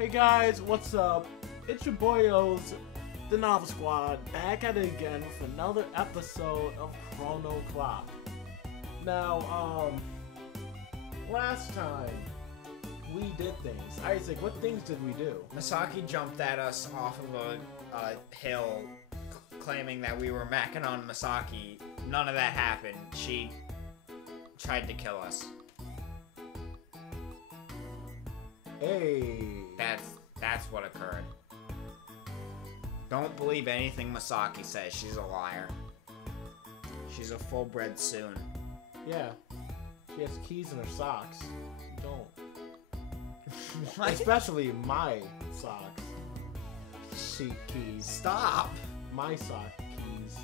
Hey guys, what's up? It's your boyos, the Novel Squad, back at it again with another episode of Chrono Clock. Now, last time we did things. Isaac, what things did we do? Misaki jumped at us off of a hill, claiming that we were macking on Misaki. None of that happened. She tried to kill us. Hey. That's what occurred. Don't believe anything Misaki says. She's a liar. She's a full-bred soon. Yeah. She has keys in her socks. You don't. What? Especially my socks. Sheet keys. Stop! My sock keys.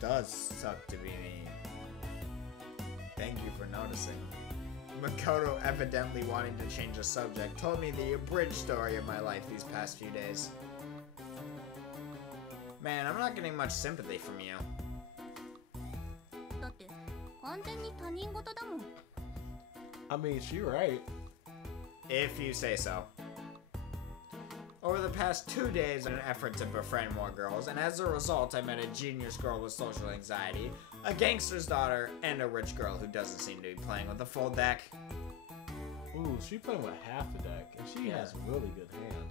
Does suck to be me. Thank you for noticing. Makoto, evidently wanting to change the subject, told me the abridged story of my life these past few days. Man, I'm not getting much sympathy from you. I mean, she's right. If you say so. Over the past 2 days in an effort to befriend more girls, and as a result I met a genius girl with social anxiety, a gangster's daughter, and a rich girl who doesn't seem to be playing with a full deck. Ooh, she's playing with half a deck, and she has really good hand.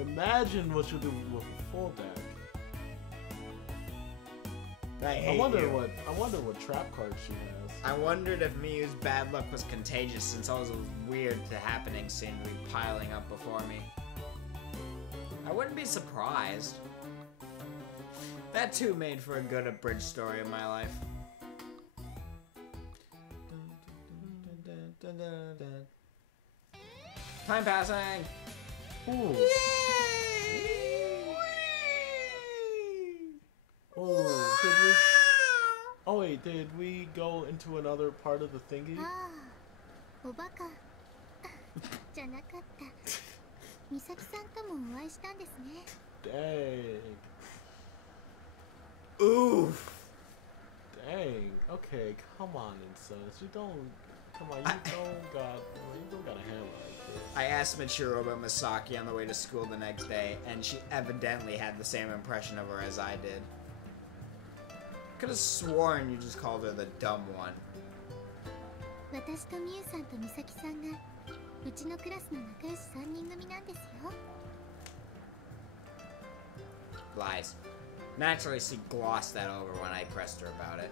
Imagine what you'll do with a full deck. I wonder what trap cards she has. I wondered if Miyu's bad luck was contagious since all those weird happenings seemed to be piling up before me. I wouldn't be surprised. That too made for a good abridged story of my life. Time passing! Ooh. Yay! Oh, did we? Oh wait, did we go into another part of the thingy? Dang. Oof! Dang. Okay, come on, Incest. You don't. Come on, you don't got a hammer like this. I asked Michiru about Misaki on the way to school the next day, and she evidently had the same impression of her as I did. Could have sworn you just called her the dumb one. Lies. Naturally, she glossed that over when I pressed her about it.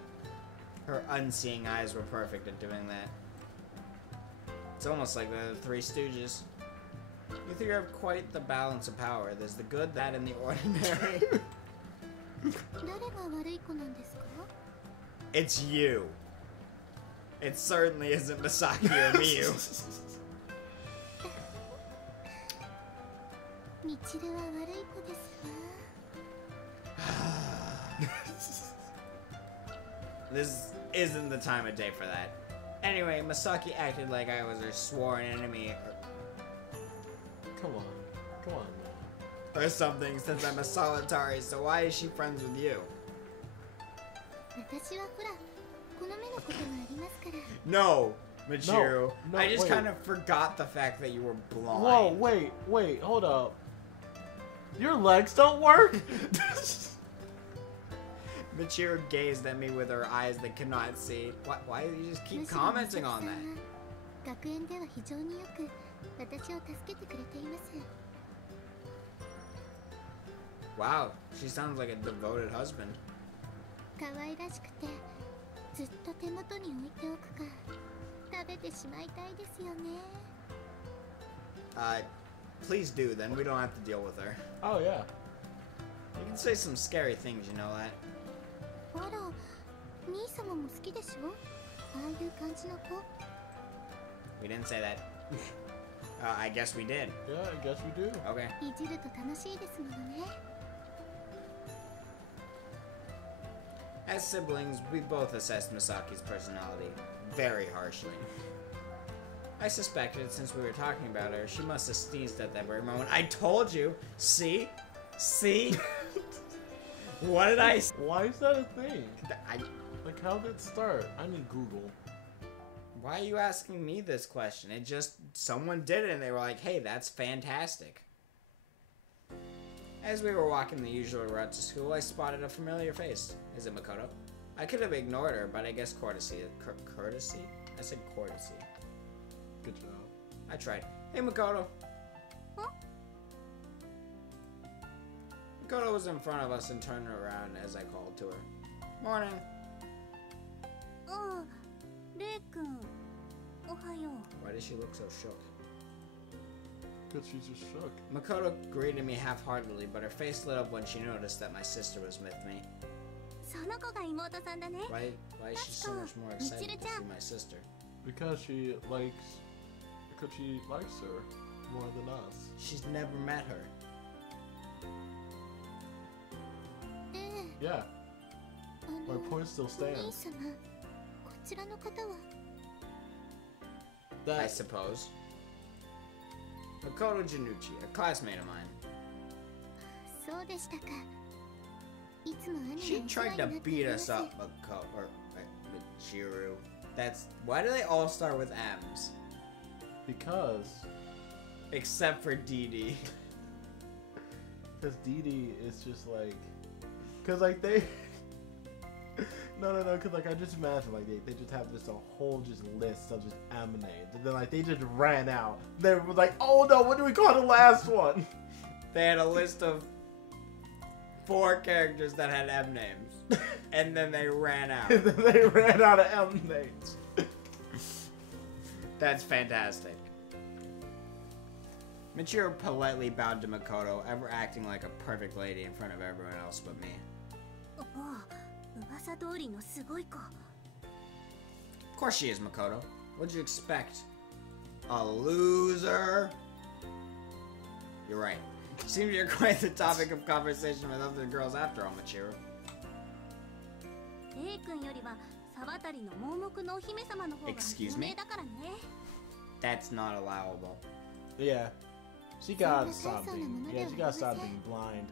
Her unseeing eyes were perfect at doing that. It's almost like the Three Stooges. You think you have quite the balance of power. There's the good, that, and the ordinary. It's you. It certainly isn't Misaki or Miyu. This isn't the time of day for that. Anyway, Misaki acted like I was her sworn enemy Come on now. or something since I'm a solitary, so why is she friends with you? No, Michiru. No, I just wait. kind of forgot the fact that you were blind. Whoa, wait, hold up. Your legs don't work? Michiru gazed at me with her eyes that could not see. Why do you just keep commenting on that? Wow, she sounds like a devoted husband. Please do, then we don't have to deal with her. Oh yeah. You can say some scary things, you know that? We didn't say that. I guess we did. Yeah, I guess we do. Okay. As siblings, we both assessed Misaki's personality very harshly. I suspected, since we were talking about her, she must have sneezed at that very moment. I told you! See? See? What did I Why is that a thing? I Like, how did it start? I need Google. Why are you asking me this question? It just, someone did it and they were like, hey, that's fantastic. As we were walking the usual route to school, I spotted a familiar face. Is it Makoto? I could have ignored her, but I guess courtesy. Courtesy? I said courtesy. Good job. I tried. Hey, Makoto. Huh? Makoto was in front of us and turned around as I called to her. Morning. Oh, Rei-kun. Ohayo. Why does she look so shook? Because she's just shook. Makoto greeted me half-heartedly, but her face lit up when she noticed that my sister was with me. その子が妹さんだね。 Why is she so much more excited to see my sister? Because she likes her more than us. She's never met her. ええ、 Yeah, あ my の、 point still お兄 stands. 様、こちらの方は。 I That suppose. Makoto Janucci, a classmate of mine. そうでしたか。いつも兄が She お世話 tried にな to ってい beat ま us す。 up, Michiru. That's, why do they all start with M's? because Except for Dee. Dee is just like, cause like they. No, cause like I just imagine like they just have just a whole just list of just M names, and then like they just ran out. They were like, oh no, what do we call the last one? They had a list of 4 characters that had M names. And then they ran out. And then they ran out of M names. That's fantastic. Michiru politely bowed to Makoto, ever acting like a perfect lady in front of everyone else but me. おお、噂通りのすごい子。 Of course she is, Makoto. What'd you expect? A loser? You're right. Seems you're quite the topic of conversation with other girls after all, Michiru. レイ君よりは沢渡りの盲目のお姫様の方が Excuse 有 me? 名だからね。 That's not allowable. Yeah, she gotta stop being. Yeah, she gotta stop being blind.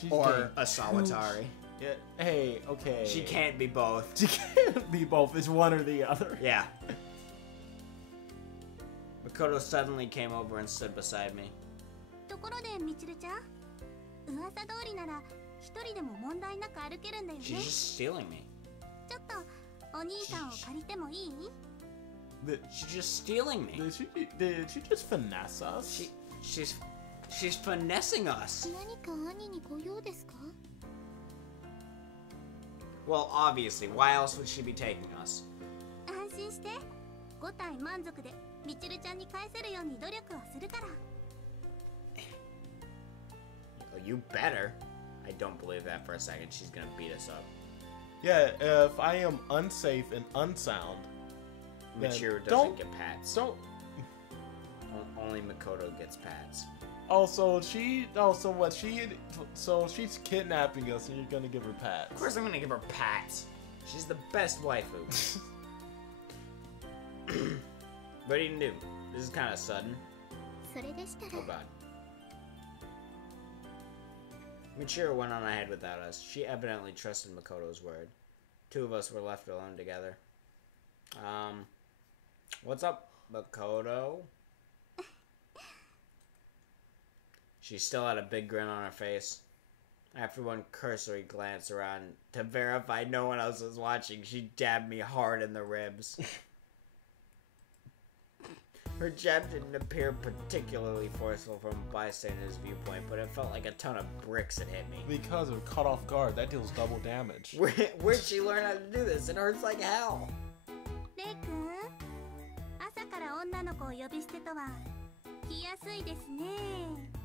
She's Or getting a Sawatari. Yeah. Hey. Okay. She can't be both. She can't be both. It's one or the other. Yeah. Makoto suddenly came over and stood beside me. ところでみちるちゃん、噂通りなら一人でも問題なく歩けるんだよね。 She's just stealing me. ちょっとお兄さんを借りてもいい？ Did, She's just stealing me. did she just finesse us? She's finessing us. 何か兄にご用ですか？ Well, obviously. Why else would she be taking us? 安心して、5体満足でみちるちゃんに返せるように努力はするから。 Oh, you better. I don't believe that for a second. She's gonna beat us up. Yeah. If I am unsafe and unsound, then Michiru doesn't don't get pats. don't. Only Makoto gets pats. Also, so she's kidnapping us, and you're gonna give her pats. Of course I'm gonna give her pats. She's the best waifu. What do you do? This is kind of sudden. それでしたら Oh god. Michiru went on ahead without us. She evidently trusted Makoto's word. 2 of us were left alone together. What's up, Makoto? She still had a big grin on her face. After one cursory glance around to verify no one else was watching, she jabbed me hard in the ribs. Her jab didn't appear particularly forceful from a bystander's viewpoint, but it felt like a ton of bricks had hit me. Because of caught off guard, that deals double damage. Where'd she learn how to do this? It hurts like hell. レイ君、朝から女の子を呼び捨てとは来やすいですね。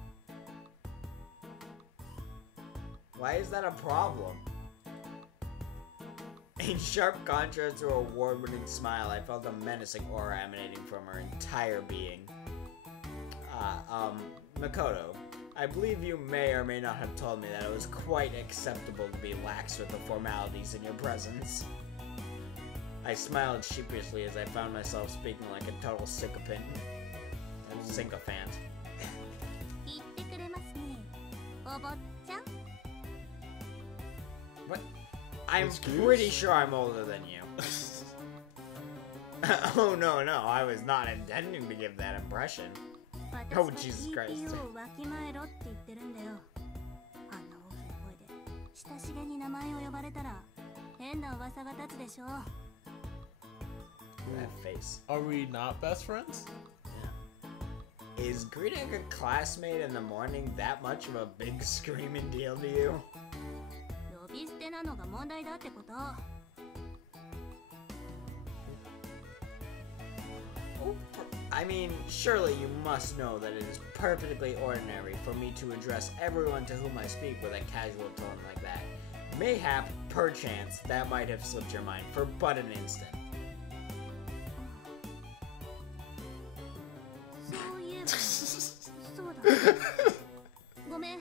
Why is that a problem? In sharp contrast to her award-winning smile, I felt a menacing aura emanating from her entire being. Makoto, I believe you may or may not have told me that it was quite acceptable to be lax with the formalities in your presence. I smiled sheepishly as I found myself speaking like a total sycophant. Sycophant. 言ってくれますね。お坊ちゃん。What? I'm Excuse? pretty sure I'm older than you. Oh no, I was not intending to give that impression. Oh, Jesus Christ. 私は TPO をわきまえろって言ってるんだよ。あんな大きな声で親しげに名前を呼ばれたら変な噂が立つでしょ。 That face. Are we not best friends? Yeah. Is greeting a classmate in the morning that much of a big screaming deal to you? 呼び捨てなのが問題だってこと。I mean, surely you must know that it is perfectly ordinary for me to address everyone to whom I speak with a casual tone like that. Mayhap, perchance, that might have slipped your mind for but an instant. そういえばそうだ。ごめん。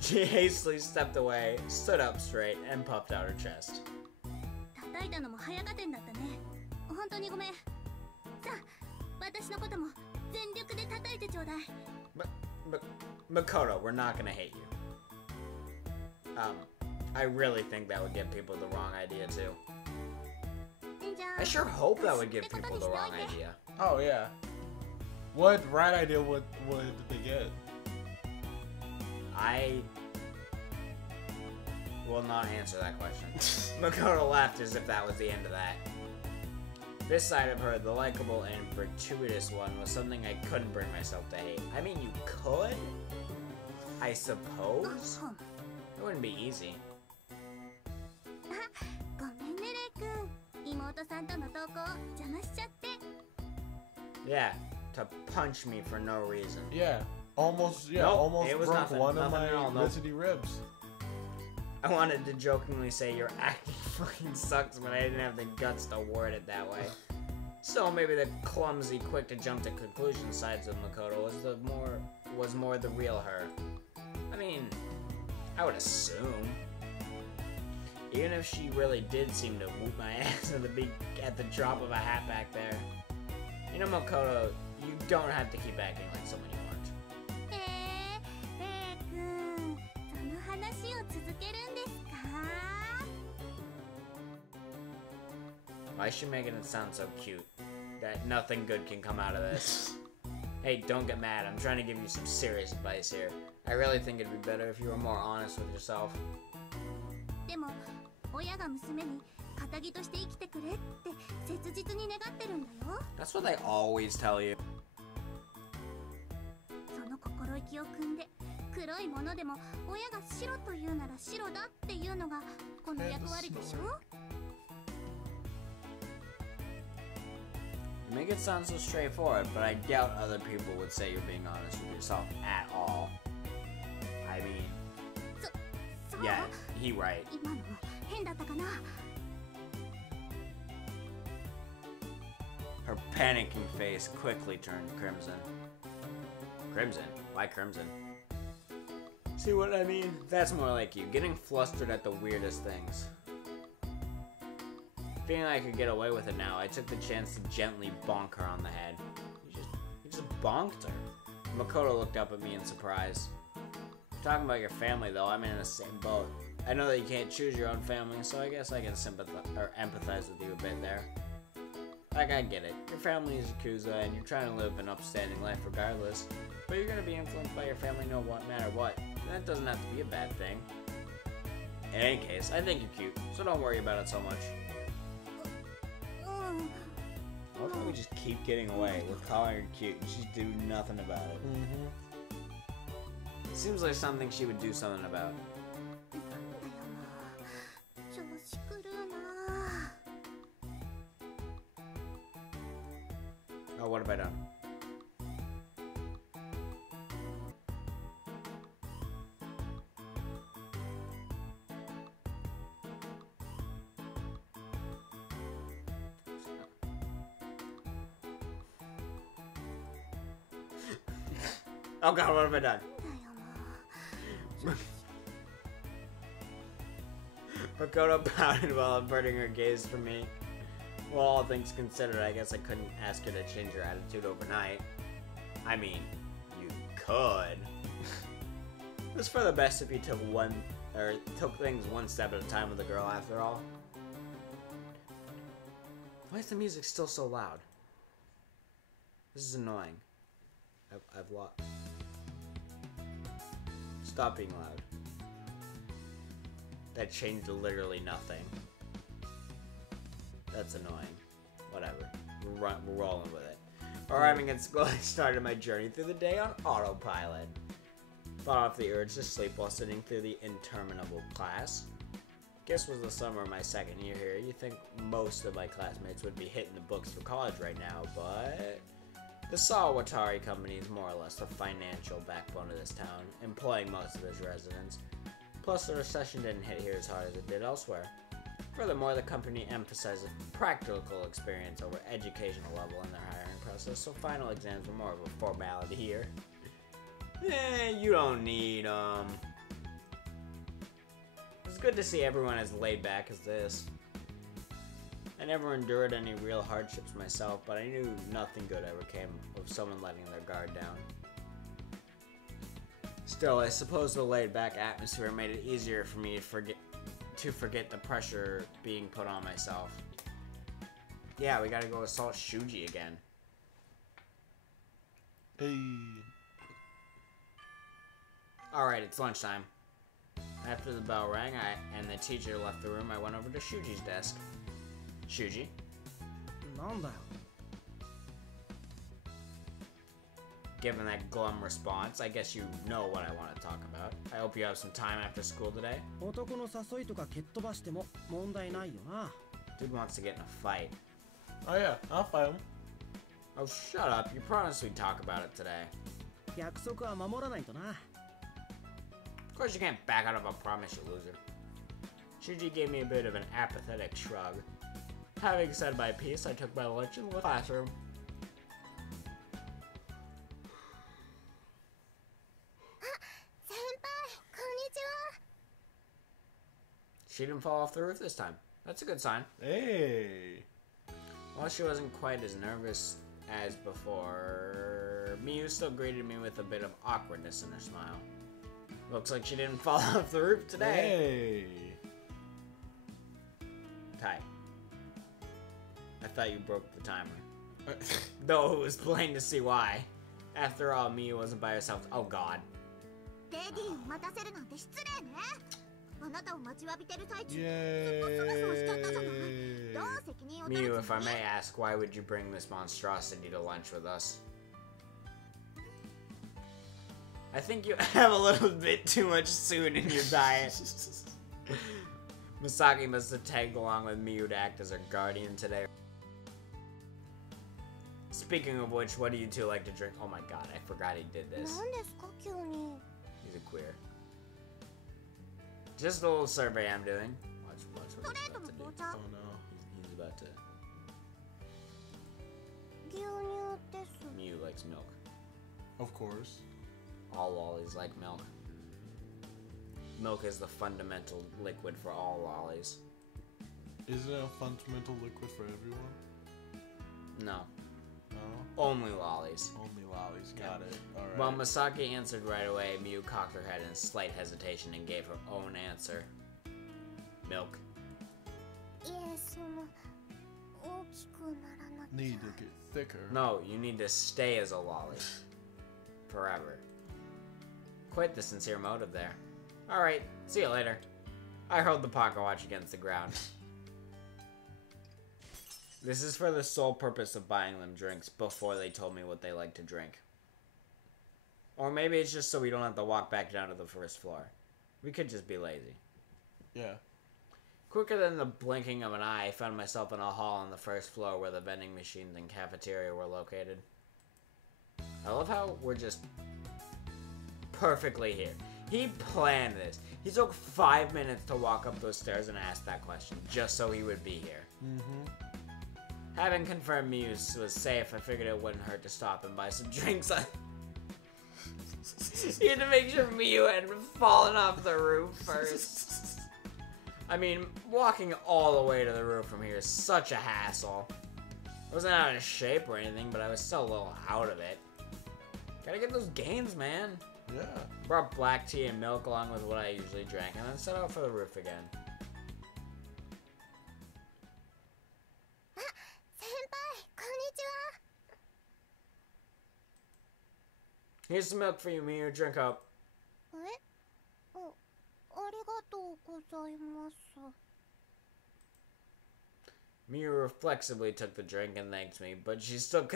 She hastily stepped away, stood up straight, and puffed out her chest. 叩いたのも早合点だったね。本当にごめん。さあ、私のことも全力で叩いてちょうだい。Makoto, we're not gonna hate you. I really think that would give people the wrong idea too. じゃあ I sure hope that would give people the wrong idea. Oh yeah. What right idea would they get? I will not answer that question. Makoto laughed as if that was the end of that. This side of her, the likable and gratuitous one, was something I couldn't bring myself to hate. I mean, you could? I suppose? It wouldn't be easy. ごめんね、レイ君。妹さんとの投稿邪魔しちゃって。 Yeah, to punch me for no reason. Yeah. Almost Nope, almost it was broke nothing, one of nothing my at all, nope. ribsity ribs. I wanted to jokingly say your acting fucking sucks, but I didn't have the guts to word it that way. So maybe the clumsy, quick to jump to conclusion sides of Makoto was more the real her. I mean, I would assume. Even if she really did seem to whoop my ass at the drop of a hat back there. You know, Makoto, you don't have to keep acting like someone you aren't. レイ君、その話を続けるんですか？ Why is she making it sound so cute? That nothing good can come out of this. Hey, don't get mad. I'm trying to give you some serious advice here. I really think it'd be better if you were more honest with yourself. でも、親が娘に堅気として生きてくれって切実に願ってるんだよ。 That's what they always tell you. その心意気を汲んで、黒いものでも親が白と言うなら白だっていうのがこの役割でしょ。 You make it sound so straightforward, but I doubt other people would say you're being honest with yourself at all. I mean, そう yeah, he right. 今の変だったかな。 Her panicking face quickly turned crimson. Crimson? Why crimson? See what I mean? That's more like you, getting flustered at the weirdest things. Feeling I could get away with it now, I took the chance to gently bonk her on the head. You just bonked her. Makoto looked up at me in surprise. Talking about your family though, I'm in the same boat. I know that you can't choose your own family, so I guess I can empathize with you a bit there. Like, I get it. Your family is Yakuza, and you're trying to live an upstanding life regardless. But you're gonna be influenced by your family no matter what. And that doesn't have to be a bad thing. In any case, I think you're cute, so don't worry about it so much. Why don't we just keep getting away with calling her cute and she do nothing about it? Seems like something she would do something about. 調子狂うな。 Oh, what have I done? Oh god, what have I done? だよもう。 Makoto pouted while averting her gaze from me. Well, all things considered, I guess I couldn't ask her to change her attitude overnight. I mean, you could. was for the best if you took things one step at a time with the girl after all. Why is the music still so loud? This is annoying. I've lost. Stop being loud. That changed literally nothing. That's annoying. Whatever. We're rolling with it. Arriving at school, I started my journey through the day on autopilot. Fought off the urge to sleep while sitting through the interminable class. Guess was the summer of my second year here. You'd think most of my classmates would be hitting the books for college right now, but the Sawatari company is more or less the financial backbone of this town, employing most of its residents. Plus, the recession didn't hit here as hard as it did elsewhere. Furthermore, the company emphasizes practical experience over educational level in their hiring process, so final exams were more of a formality here. You don't need, It's good to see everyone as laid back as this. I never endured any real hardships myself, but I knew nothing good ever came of someone letting their guard down. Still, I suppose the laid-back atmosphere made it easier for me to forget the pressure being put on myself. Yeah, we gotta go assault Shuji again. Hey. Alright, it's lunchtime. After the bell rang and the teacher left the room, I went over to Shuji's desk. Shuji? なんだよ Given that glum response, I guess you know what I want to talk about. I hope you have some time after school today. 男の誘いとか蹴っ飛ばしても問題ないよな Dude wants to get in a fight. Oh yeah, I'll fight him. Oh, shut up. You promised we'd talk about it today. 約束は守らないとな Of course you can't back out of a promise, you loser. Shuji gave me a bit of an apathetic shrug. Having said my piece, I took my lunch in the classroom. She didn't fall off the roof this time. That's a good sign. Hey. While she wasn't quite as nervous as before, Miyu still greeted me with a bit of awkwardness in her smile. Looks like she didn't fall off the roof today. Hey. Tai. I thought you broke the timer. Though it was plain to see why. After all, Miyu wasn't by herself. Oh god. Miyu, if I may ask, why would you bring this monstrosity to lunch with us? I think you have a little bit too much soon in your diet. Misaki must have tagged along with Miyu to act as her guardian today. Speaking of which, what do you two like to drink? Oh my god, I forgot he did this. He's a queer. Just a little survey I'm doing. Watch what he's about to do. Oh no. He's about to... Miyu likes milk. Of course. All lollies like milk. Milk is the fundamental liquid for all lollies. Is it a fundamental liquid for everyone? No. No? Only lollies. Only lollies. Got it. Alright. While Misaki answered right away, Miyu cocked her head in slight hesitation and gave her own answer. Milk. Need to get thicker. No, you need to stay as a lolly. Forever. Quite the sincere motive there. Alright, see you later. I hurled the pocket watch against the ground. This is for the sole purpose of buying them drinks before they told me what they like to drink. Or maybe it's just so we don't have to walk back down to the first floor. We could just be lazy. Yeah. Quicker than the blinking of an eye, I found myself in a hall on the first floor where the vending machines and cafeteria were located. I love how we're just perfectly here. He planned this. He took 5 minutes to walk up those stairs and ask that question, just so he would be here. Mm-hmm. Having confirmed Muse was safe, I figured it wouldn't hurt to stop and buy some drinks. He had to make sure Miyu had fallen off the roof first. I mean, walking all the way to the roof from here is such a hassle. I wasn't out of shape or anything, but I was still a little out of it. Gotta get those gains, man. Yeah. Brought black tea and milk along with what I usually drank, and then set out for the roof again. あ、先輩、こんにちは。 Here's some milk for you, Miyu. Drink up. え？ありがとうございます。 Miyu reflexively took the drink and thanked me, but she still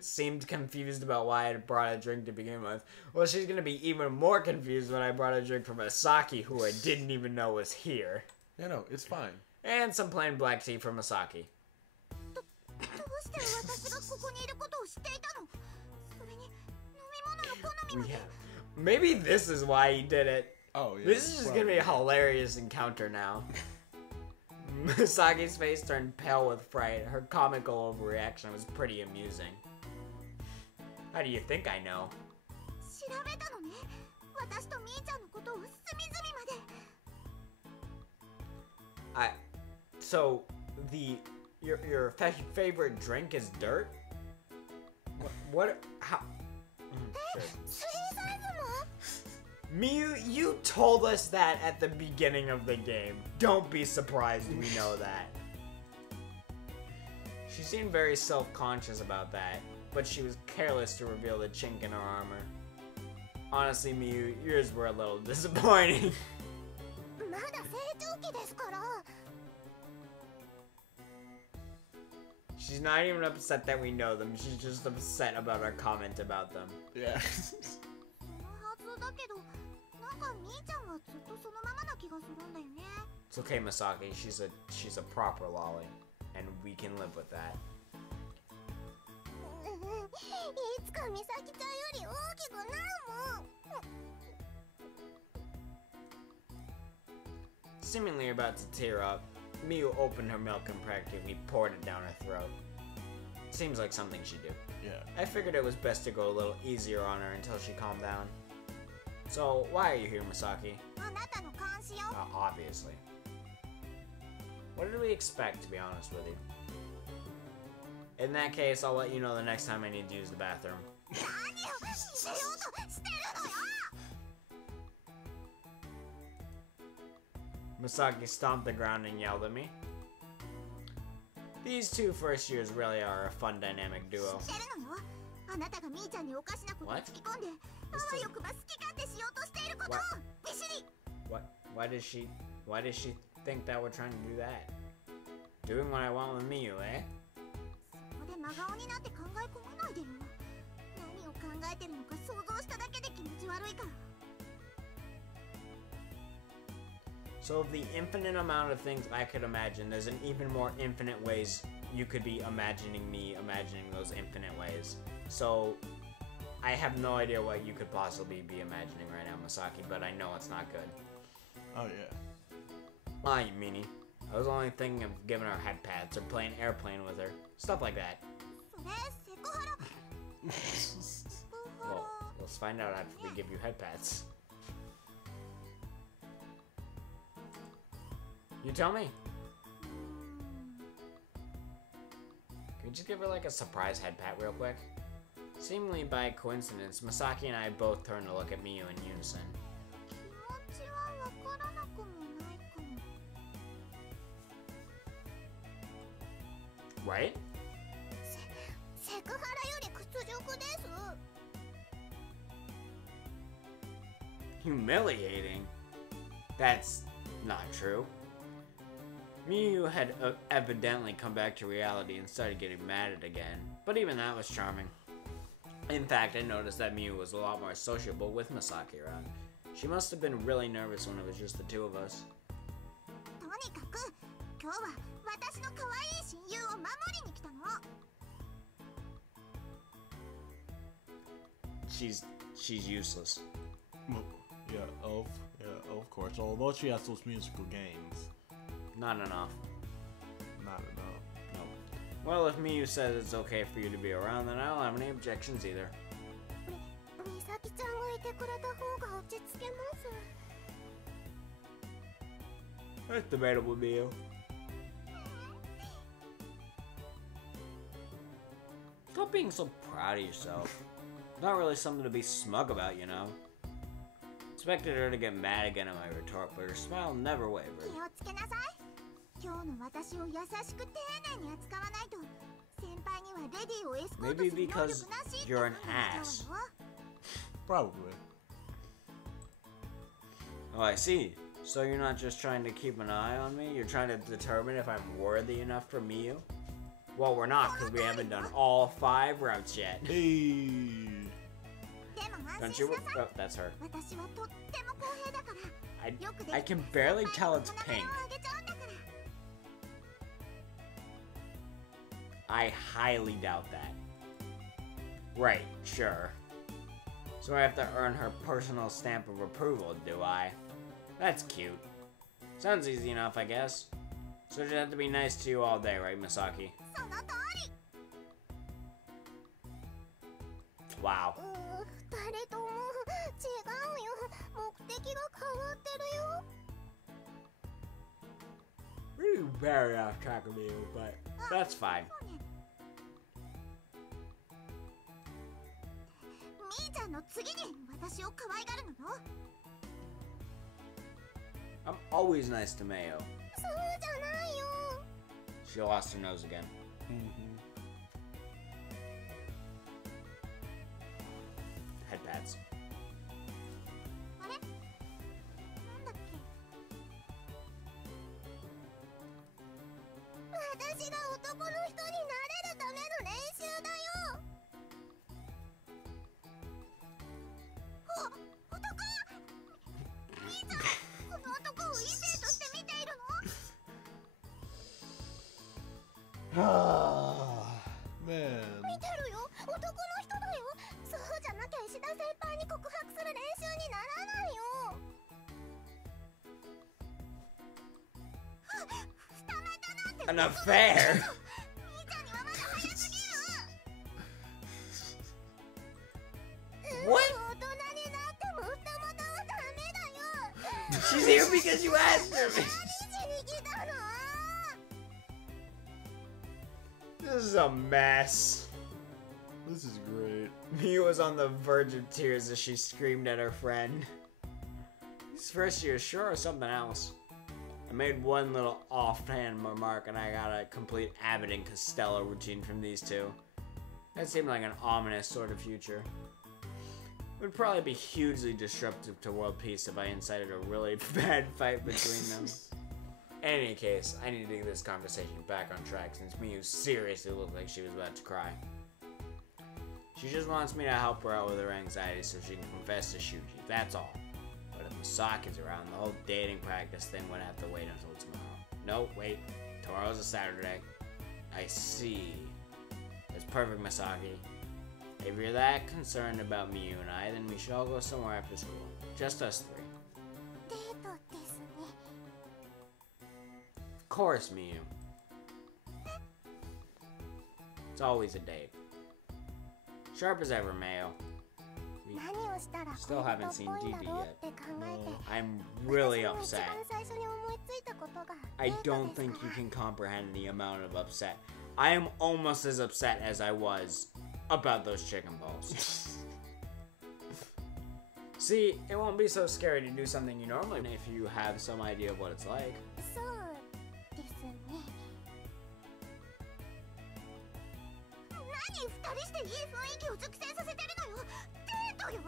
seemed confused about why I had brought a drink to begin with. Well, she's gonna be even more confused when I brought a drink from Masaki, who I didn't even know was here. Yeah, no, it's fine. And some plain black tea from Masaki. どうして私がここにいることを知っていたの？それに飲み物の好みまで。 Maybe this is why he did it. Oh, yeah. This is just gonna be a hilarious encounter now. Masaki's face turned pale with fright. Her comical overreaction was pretty amusing. How do you think I know? 調べたのね。私とみーちゃんのことを隅々まで。 So your favorite drink is dirt? What how? Sure. スリーサイズも？ Miyu, you told us that at the beginning of the game. Don't be surprised we know that. She seemed very self-conscious about that, but she was careless to reveal the chink in her armor. Honestly, Miyu, yours were a little disappointing. まだ成長期ですから。 She's not even upset that we know them. She's just upset about our comment about them. Yeah. そのはずだけど、なんかみーちゃんはずっとそのままな気がするんだよね。 It's okay, Masaki. She's a proper lolly, and we can live with that. いつか美咲ちゃんより大きくなるもん。 Seemingly about to tear up, Miyu opened her milk and practically poured it down her throat. Seems like something she'd do. Yeah. I figured it was best to go a little easier on her until she calmed down. So, why are you here, Masaki? あなたの監視よ。 Obviously. What did we expect, to be honest with you? In that case, I'll let you know the next time I need to use the bathroom. 何をしようとしてるのよ。 Masaki stomped the ground and yelled at me. These two first years really are a fun dynamic duo. 知ってるのよ。あなたがみーちゃんにおかしなことを突き込んで、あわよくば好き勝手しようとしていることをビシリ。 What? Why does she think that we're trying to do that? Doing what I want with Miyu, eh? そこで真顔になって考え込まないでよ。何を考えてるのか想像しただけで気持ち悪いから。 So of the infinite amount of things I could imagine, there's an even more infinite ways you could be imagining me imagining those infinite ways. So I have no idea what you could possibly be imagining right now, Masaki, but I know it's not good. Oh, yeah. Ah, you meanie. I was only thinking of giving her head pats or playing airplane with her. Stuff like that. それセクハラ。セクハ Well, ラ。 let's find out after we give you head pats. You tell me. Can we just give her like a surprise head pat real quick? Seemingly by coincidence, Masaki and I both turned to look at Miyu in unison. 気持ちはわからなくもないかも。 Right? セクハラより屈辱です。 Humiliating? That's not true. Miyu had evidently come back to reality and started getting mad at it again, but even that was charming. In fact, I noticed that Miyu was a lot more sociable with Masaki around. She must have been really nervous when it was just the two of us. とにかく今日は私の可愛い親友を守りに来たの。 She's useless. Of course. Although she has those musical games. Not enough. Not enough. Nope. Well, if Miyu says it's okay for you to be around, then I don't have any objections either. 美咲ちゃんがいてくれた方が落ち着けます。 That's debatable, Miyu. Stop being so proud of yourself. Not really something to be smug about, you know. expected her to get mad again at my retort, but her smile never wavered. 気をつけなさい。今日の私を優しく丁寧に扱わないと、先輩にはレディをエスコート Maybe する能力な because しって you're 思 an われち ass. ゃうわよ。 Probably. Oh, I see. So you're not just trying to keep an eye on me, you're trying to determine if I'm worthy enough for Miyu? Well, we're not, because we haven't done all 5 routes yet. Hey. でも安 Don't 心 you? しなさい。 Oh, that's her. 私はとっても公平だから。 よくでき I て can barely 先 tell 輩 it's にお名 pink. 前をあげちゃうんだから。 I highly doubt that. Right, sure. So I have to earn her personal stamp of approval, do I? That's cute. Sounds easy enough, I guess. So I just have to be nice to you all day, right, Misaki? その通り。 Wow. 二人とも違うよ。目的が変わってるよ。 Really very off track of you, but that's fine. みーちゃんの次に私を可愛がるのよ。 I'm always nice to Mayo. そうじゃないよ。 She lost her nose again. Head pats. あれなんだっけ。私が男の人になれるための練習だよ。男みーちゃん、この男を異性として見ているの？ Man. 見てるよ、男の人だよ。そうじゃなきゃ石田先輩に告白する練習にならないよ。二目だなんて An affair? みーちゃんにはまだ早すぎる。 What? 大人になっても二股はダメだよ。 She's here because you asked her. 何しに来たの？ This is a mess. This is great. Mia was on the verge of tears as she screamed at her friend. First she was sure of something else. I made one little offhand remark and I got a complete Abbott and Costello routine from these two. That seemed like an ominous sort of future. It would probably be hugely disruptive to world peace if I incited a really bad fight between them. In any case, I need to get this conversation back on track since Miyu seriously looked like she was about to cry. She just wants me to help her out with her anxiety so she can confess to Shuji, that's all. But if Misaki's around, the whole dating practice thing would have to wait until tomorrow. No, wait. Tomorrow's a Saturday. I see. That's perfect, Misaki. If you're that concerned about Miyu and I, then we should all go somewhere after school. Just us 3. デートですね。 Of course, Miyu. It's always a date. Sharp as ever, Mayo. We 何をしたら still 恋 haven't 人 seen っぽいんだ DD ろう yet. って考えて。 I'm really 私も upset. 一番最初に思いついたことが I デート don't です think か you ら。 can comprehend the amount of upset. I am almost as upset as I was about those chicken balls. See, it won't be so scary to do something you normally do if you have some idea of what it's like. そうですね。何二人していい雰囲気を熟成させてるのよ。デートよ。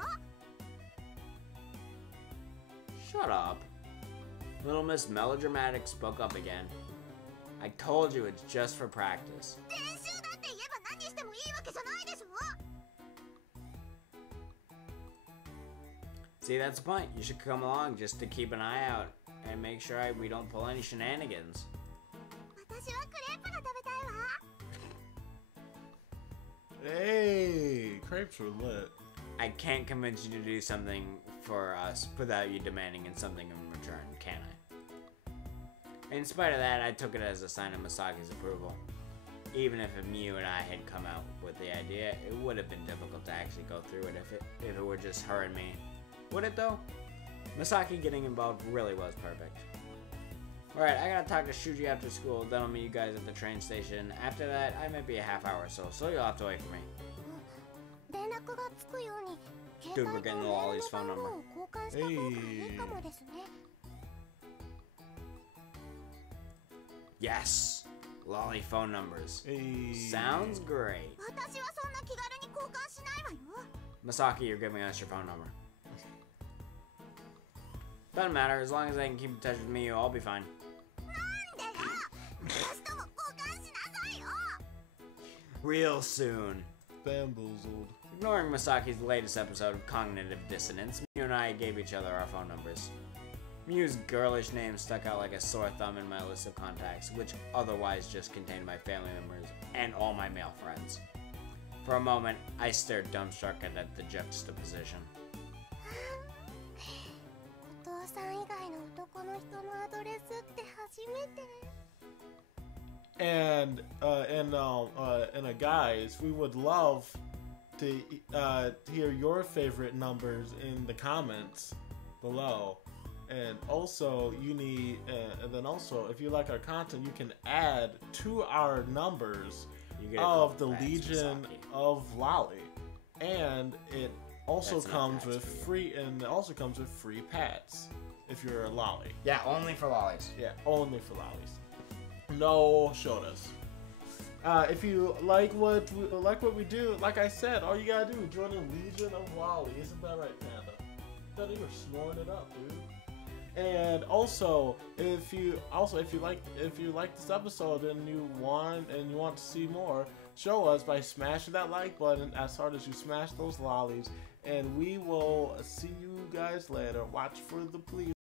Shut up. Little Miss Melodramatic spoke up again. I told you it's just for practice. 練習だって言えば何してもいいわけじゃないでしょ。 See, that's the point. You should come along just to keep an eye out and make sure we don't pull any shenanigans. 私はクレープが食べたいわ。 Hey, crepes are lit. I can't convince you to do something for us without you demanding something in return, can I? In spite of that, I took it as a sign of Misaki's approval. Even if Miyu and I had come out with the idea, it would have been difficult to actually go through it if it were just her and me. Would it though? Misaki getting involved really was perfect. Alright, I gotta talk to Shuji after school, then I'll meet you guys at the train station. After that, I might be a half hour or so you'll have to wait for me. 連絡がつくように携 Dude, 帯 we're と getting メ the ール Lolly's の phone 番号 number. を交換した方がいいかもですね。 Yes! Lolly phone numbers. Hey. Sounds great. 私はそんな気軽に交換しないわよ。 Masaki, you're giving us your phone number. Doesn't matter, as long as I can keep in touch with me, I'll be fine. なんでよ。私とも交換しなさいよ。 Real soon. Bamboozled. Ignoring Masaki's latest episode of cognitive dissonance, Mew and I gave each other our phone numbers. Mew's girlish name stuck out like a sore thumb in my list of contacts, which otherwise just contained my family members and all my male friends. For a moment, I stared dumbstruck at the juxtaposition. お父さん以外の男の人のアドレスって初めて。 And guys, we would love to hear your favorite numbers in the comments below. And also, and then also, if you like our content, you can add to our numbers You get a of couple the packs, Legion Masaki. of Lolly, and it also That's enough comes packs with for free pets if you're a Lolly. Yeah, only for lollies. Yeah, only for Lollies. No Shotas. If you like what we do, like I said, all you gotta do is join the Legion of Lolly. Isn't that right, Panda? That you were snoring it up, dude. And also, if you like this episode and you want to see more, show us by smashing that like button as hard as you smash those lollies, and we will see you guys later. Watch for the please.